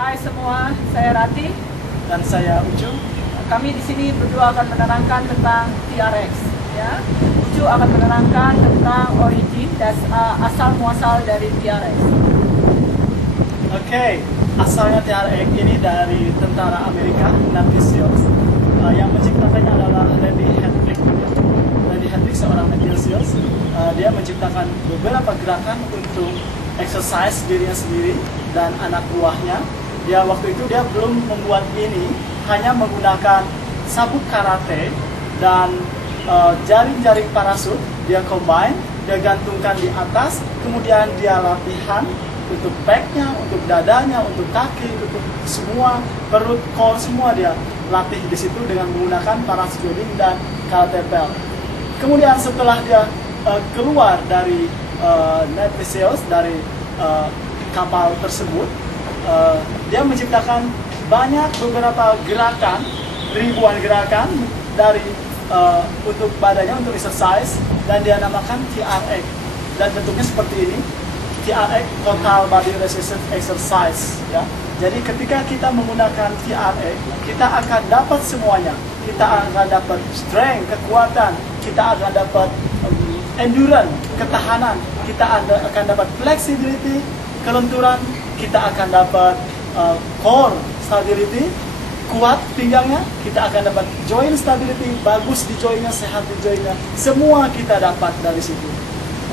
Hai semua, saya Rati dan saya Ucu. Kami di sini berdua akan menerangkan tentang TRX. Ya, Ucu akan menerangkan tentang origin dan asal muasal dari TRX. Oke, asalnya TRX ini dari tentara Amerika, Navy SEALs. Yang menciptakannya adalah Randy Hendrick. Randy Hendrick seorang Navy SEALs. Dia menciptakan beberapa gerakan untuk exercise dirinya sendiri dan anak buahnya. Dia waktu itu dia belum membuat ini, hanya menggunakan sabuk karate dan jaring-jaring parasut. Dia combine, dia gantungkan di atas, kemudian dia latihan untuk backnya, untuk dadanya, untuk kaki, untuk semua perut, core, semua dia latih di situ dengan menggunakan parachuting dan karate belt. Kemudian setelah dia keluar dari Navy SEALs, dari kapal tersebut, dia menciptakan beberapa gerakan, ribuan gerakan dari untuk badannya, untuk exercise, dan dia namakan TRX. Dan bentuknya seperti ini, TRX Total Body Resistance Exercise. Ya. Jadi ketika kita menggunakan TRX, kita akan dapat semuanya. Kita akan dapat strength, kekuatan, kita akan dapat endurance, ketahanan, kita akan dapat flexibility, kelenturan, kita akan dapat core stability, kuat pinggangnya, kita akan dapat joint stability, bagus di jointnya, sehat di jointnya, semua kita dapat dari situ.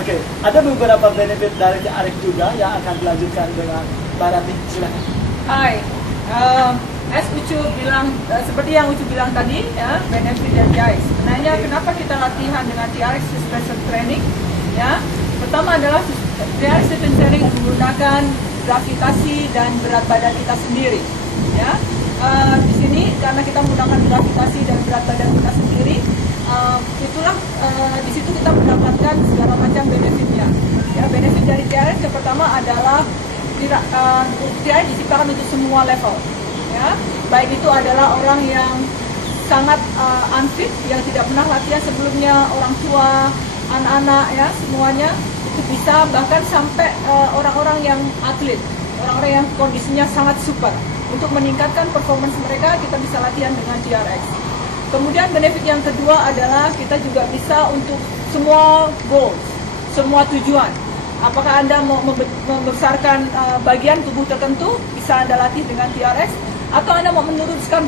Oke, ada beberapa benefit dari TRX juga yang akan dilanjutkan dengan Mbak Rati, silakan. Hai, as Ucu bilang, seperti yang Ucu bilang tadi, ya, benefit dari TRX. Sebenarnya kenapa kita latihan dengan TRX special training? Ya, pertama adalah TRX special training menggunakan gravitasi dan berat badan kita sendiri. Ya, di sini karena kita menggunakan gravitasi dan berat badan kita sendiri, itulah di situ kita mendapatkan segala macam benefitnya. Ya, benefit dari TRX yang pertama adalah TRX diciptakan untuk semua level. Ya, baik itu adalah orang yang sangat unfit, yang tidak pernah latihan sebelumnya, orang tua, anak-anak, ya, semuanya itu bisa, bahkan sampai orang-orang yang atlet, orang-orang yang kondisinya sangat super. Untuk meningkatkan performance mereka, kita bisa latihan dengan TRX. Kemudian benefit yang kedua adalah kita juga bisa untuk semua goals, semua tujuan. Apakah Anda mau membesarkan bagian tubuh tertentu, bisa Anda latih dengan TRX. Atau Anda mau menurunkan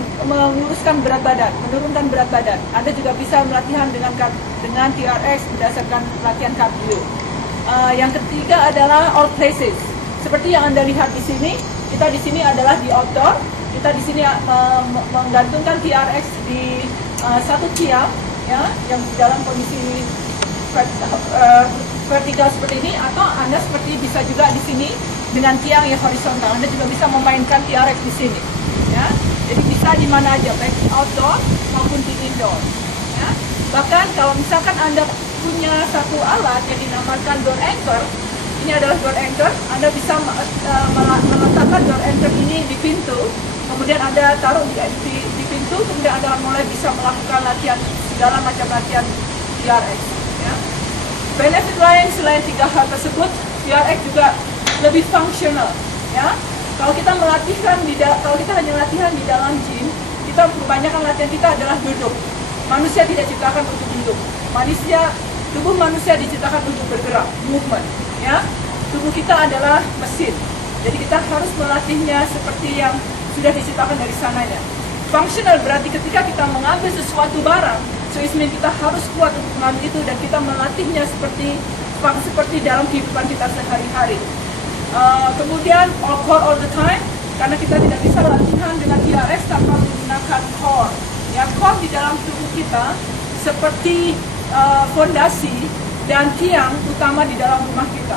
berat badan, menurunkan berat badan, Anda juga bisa melatihan dengan TRX berdasarkan latihan cardio. Yang ketiga adalah all places. Seperti yang Anda lihat di sini, kita di sini adalah di outdoor. Kita di sini menggantungkan TRX di satu tiang, ya, yang dalam kondisi vertikal seperti ini, atau Anda seperti bisa juga di sini dengan tiang yang horizontal. Anda juga bisa memainkan TRX di sini. Ya, jadi bisa di mana aja, baik di outdoor maupun di indoor. Ya. Bahkan kalau misalkan Anda punya satu alat yang dinamakan door anchor, ini adalah door anchor, Anda bisa meletakkan door anchor ini di pintu, kemudian Anda taruh di pintu, kemudian Anda mulai bisa melakukan latihan, segala macam latihan TRX. Ya. Benefit lain selain tiga hal tersebut, TRX juga lebih fungsional. Ya. Kalau kita hanya latihan di dalam gym, kita kebanyakan latihan kita adalah duduk. Manusia tidak diciptakan untuk duduk. Tubuh manusia diciptakan untuk bergerak, movement. Ya, tubuh kita adalah mesin. Jadi kita harus melatihnya seperti yang sudah diciptakan dari sananya. Functional berarti ketika kita mengambil sesuatu barang, so it means kita harus kuat untuk mengambil itu dan kita melatihnya seperti dalam kehidupan kita sehari-hari. Kemudian core all the time, karena kita tidak bisa latihan dengan TRX tanpa menggunakan core. Ya, core di dalam tubuh kita seperti fondasi dan tiang utama di dalam rumah kita.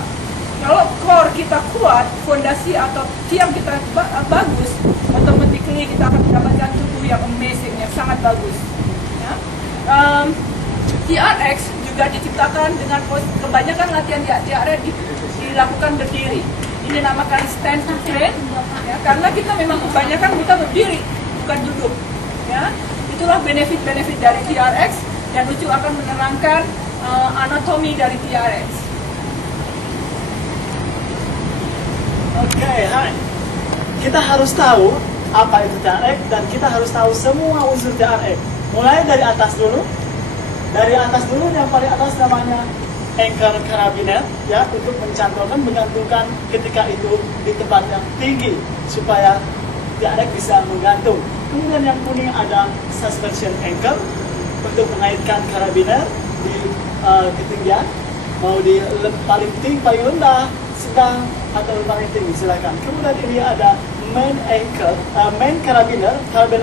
Kalau core kita kuat, fondasi atau tiang kita bagus, automatically kita akan mendapatkan tubuh yang amazing, yang sangat bagus. Ya. TRX juga diciptakan dengan kebanyakan latihan TRX dilakukan berdiri. Ini dinamakan stand to train, ya, karena kita memang kebanyakan kita berdiri, bukan duduk. Ya. Itulah benefit-benefit dari TRX, dan Ucu akan menerangkan anatomi dari TRX. Oke, hai. kita harus tahu apa itu TRX dan kita harus tahu semua unsur TRX. Mulai dari atas dulu. Dari atas dulu, yang paling atas namanya anchor karabiner, ya, untuk mencantolkan, menggantungkan ketika itu di tempat yang tinggi supaya TRX bisa menggantung. Kemudian yang kuning ada suspension anchor untuk mengaitkan karabiner di ketinggian, mau di paling tinggi, paling rendah, sedang atau paling tinggi, silakan. Kemudian ini ada main anchor, main karabiner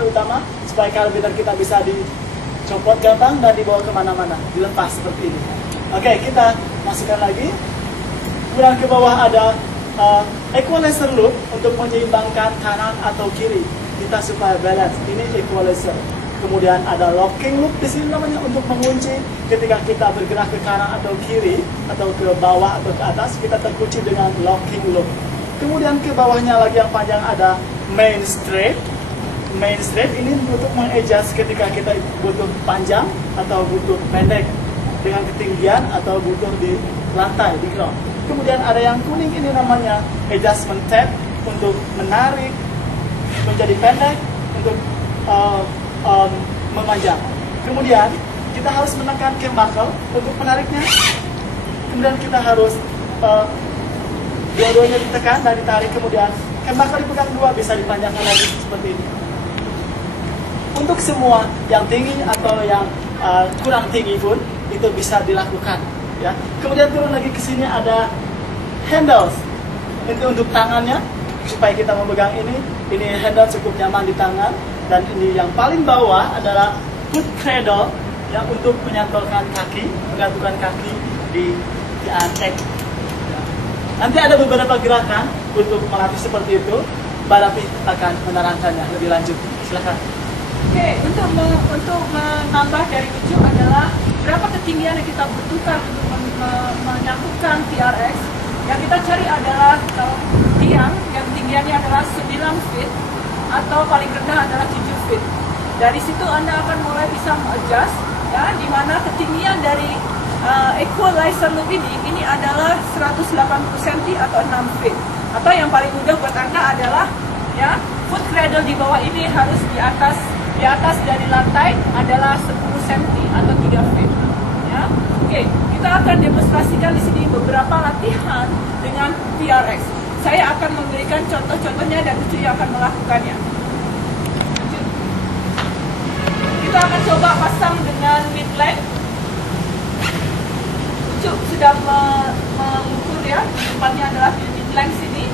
utama, supaya karabiner kita bisa dicopot gampang dan dibawa kemana-mana, dilepas seperti ini. Oke, kita masukkan lagi. Kemudian ke bawah ada equalizer loop untuk menyeimbangkan kanan atau kiri kita supaya balance. Ini equalizer. Kemudian ada locking loop di sini namanya untuk mengunci ketika kita bergerak ke kanan atau kiri atau ke bawah atau ke atas, kita terkunci dengan locking loop. Kemudian ke bawahnya lagi yang panjang ada main straight. Main straight ini untuk mengadjust ketika kita butuh panjang atau butuh pendek dengan ketinggian atau butuh di lantai, di ground. Kemudian ada yang kuning, ini namanya adjustment tab untuk menarik menjadi pendek, untuk memanjang. Kemudian kita harus menekan cam buckle untuk menariknya. Kemudian kita harus dua-duanya ditekan dan ditarik. Kemudian cam buckle dipegang dua, bisa dipanjangkan lagi seperti ini. Untuk semua yang tinggi atau yang kurang tinggi pun itu bisa dilakukan, ya. Kemudian turun lagi ke sini ada handles untuk tangannya supaya kita memegang ini. Ini handle cukup nyaman di tangan. Dan ini yang paling bawah adalah foot cradle yang untuk menyantolkan kaki, menggantungkan kaki di TRX. Nanti ada beberapa gerakan untuk melatih seperti itu. Mbak Rafi akan menerangkannya lebih lanjut. Silakan. Oke, untuk menambah dari ujung adalah berapa ketinggian yang kita butuhkan untuk menyatukan TRX. Yang kita cari adalah tiang yang tinggiannya adalah 9 feet atau paling rendah adalah 7 feet. Dari situ Anda akan mulai bisa adjust, ya, di mana ketinggian dari equalizer loop ini adalah 180 cm atau 6 feet. Atau yang paling mudah buat Anda adalah, ya, foot cradle di bawah ini harus di atas dari lantai adalah 10 cm atau 3 feet. Ya. Oke, kita akan demonstrasikan di sini beberapa latihan dengan TRX. Saya akan memberikan contoh-contohnya dan Ucu yang akan melakukannya. Kita akan coba pasang dengan mid length. Ucu sudah mengukur, ya, tempatnya adalah di mid length sini.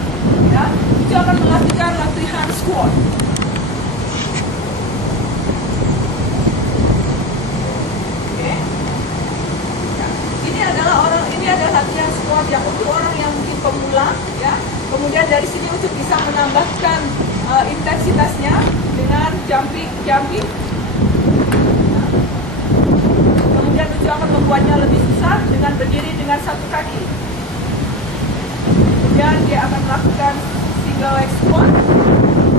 Ya. Ucu akan melakukan latihan squat. Ini adalah latihan squat yang untuk orang yang mungkin pemula, ya. Kemudian dari sini untuk bisa menambahkan intensitasnya dengan jumping. Kemudian Ucu akan membuatnya lebih susah dengan berdiri dengan satu kaki. Kemudian dia akan melakukan single leg squat.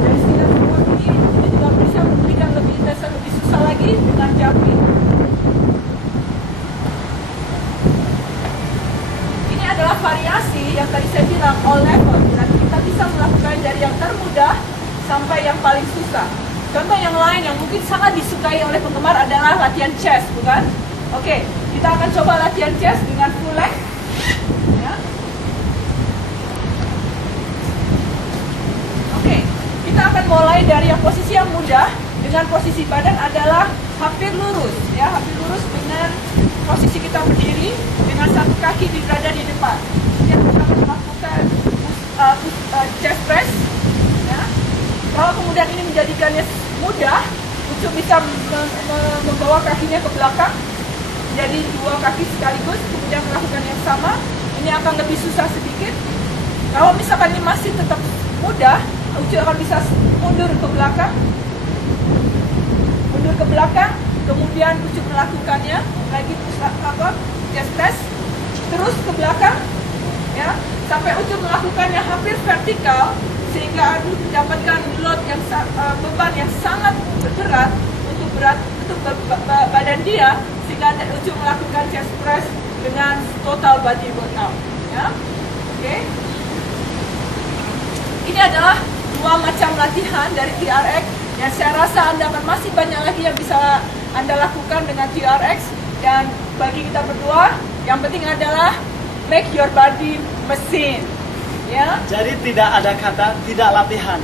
Dari single squat ini dia juga bisa memberikan lebih intens, lebih susah lagi dengan jumping. Adalah variasi yang tadi saya bilang all level. Nanti kita bisa melakukan dari yang termudah sampai yang paling susah. Contoh yang lain yang mungkin sangat disukai oleh penggemar adalah latihan chest, bukan? Oke, kita akan coba latihan chest dengan full leg. Ya. Oke, kita akan mulai dari yang posisi yang mudah dengan posisi badan adalah hampir lurus, ya, hampir lurus dengan posisi kita berdiri dengan satu kaki berada di depan. Kemudian kita akan melakukan chest press. Ya. Kalau kemudian ini menjadikannya mudah, Ucu bisa membawa kakinya ke belakang, jadi dua kaki sekaligus, kemudian melakukan yang sama. Ini akan lebih susah sedikit. Kalau misalkan ini masih tetap mudah, Ucu akan bisa mundur ke belakang, kemudian Ucu melakukannya lagi chest press, terus ke belakang, ya, sampai Ucu melakukannya hampir vertikal sehingga Adu mendapatkan load yang beban yang sangat berat untuk badan dia, sehingga Ucu melakukan chest press dengan total body workout, ya. Oke. Ini adalah dua macam latihan dari TRX yang saya rasa Anda masih banyak lagi yang bisa Anda lakukan dengan TRX. Dan bagi kita berdua, yang penting adalah make your body mesin. Ya. Jadi tidak ada kata tidak latihan.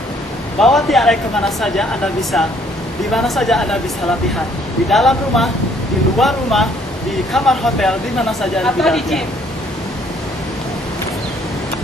Bawa TRX kemana saja Anda bisa, di mana saja Anda bisa latihan. Di dalam rumah, di luar rumah, di kamar hotel, di mana saja Anda atau di latihan. gym.